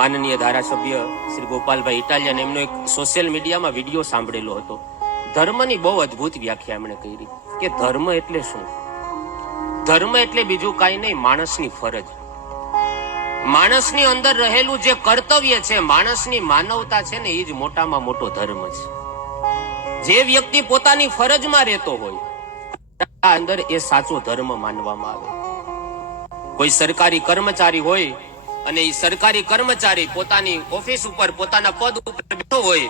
માનનીય ધારાસભ્ય શ્રી ગોપાલભાઈ ઇટાલિયન એમનો એક સોશિયલ મીડિયામાં વિડીયો સાંભળેલો હતો. ધર્મની બહુ અદ્ભુત વ્યાખ્યા એમણે કરી કે ધર્મ એટલે શું? ધર્મ એટલે બીજું કાંઈ નહીં, માણસની ફરજ, માણસની અંદર રહેલું જે કર્તવ્ય છે, માણસની માનવતા છે ને, એ જ મોટામાં મોટો ધર્મ છે. જે વ્યક્તિ પોતાની ફરજમાં રહેતો હોય અંદર એ સાચો ધર્મ માનવામાં આવે. કોઈ સરકારી કર્મચારી હોય અને એ સરકારી કર્મચારી પોતાની ઓફિસ ઉપર પોતાના પદ ઉપર બેઠો હોય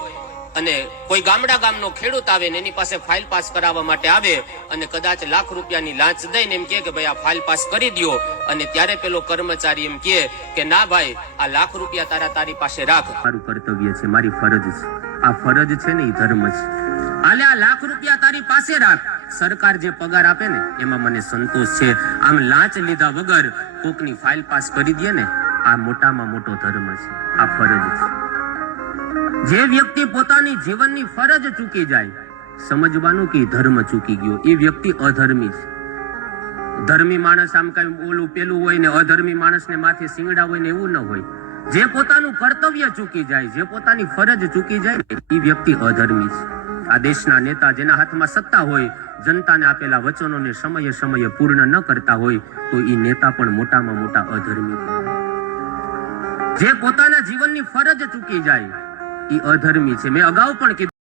અને કોઈ ગામનો ખેડૂત આવે ને એની પાસે ફાઇલ પાસ કરાવવા માટે આવે અને કદાચ લાખ રૂપિયાની લાંચ દઈને એમ કે ભાઈ આ ફાઇલ પાસ કરી દો, અને ત્યારે પેલો કર્મચારી એમ કે ના ભાઈ, આ લાખ રૂપિયા તારી પાસે રાખ, મારું કર્તવ્ય છે, મારી ફરજ છે, આ ફરજ છે ને એ ધર્મ છે, હાલે આ લાખ રૂપિયા તારી પાસે રાખ, સરકાર જે પગાર આપે ને એમાં મને સંતોષ છે. આમ લાંચ લીધા વગર કોકની ફાઇલ પાસ કરી દે ને, આ મોટામાં મોટો ધર્મ છે, આ ફરજ છે. જે વ્યક્તિ પોતાની જીવનની ફરજ ચૂકી જાય, સમજવાનું કે ધર્મ ચૂકી ગયો, એ વ્યક્તિ અધર્મી છે. ધર્મી માણસ આમ કઈ ઓલું પેલું હોય ને અધર્મી માણસને માથે સિંગડા હોય ને એવું ન હોય. જે પોતાનું કર્તવ્ય ચૂકી જાય, જે પોતાની ફરજ ચૂકી જાય એ વ્યક્તિ અધર્મી છે. આ દેશના નેતા જેના હાથમાં સત્તા હોય, જનતાને આપેલા વચનોને સમયે સમયે પૂર્ણ ન કરતા હોય તો એ નેતા પણ મોટામાં મોટા અધર્મી. જે પોતાના જીવનની ફરજ ચૂકી જાય એ અધર્મી છે. મેં અગાઉ પણ કીધું.